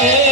Yeah.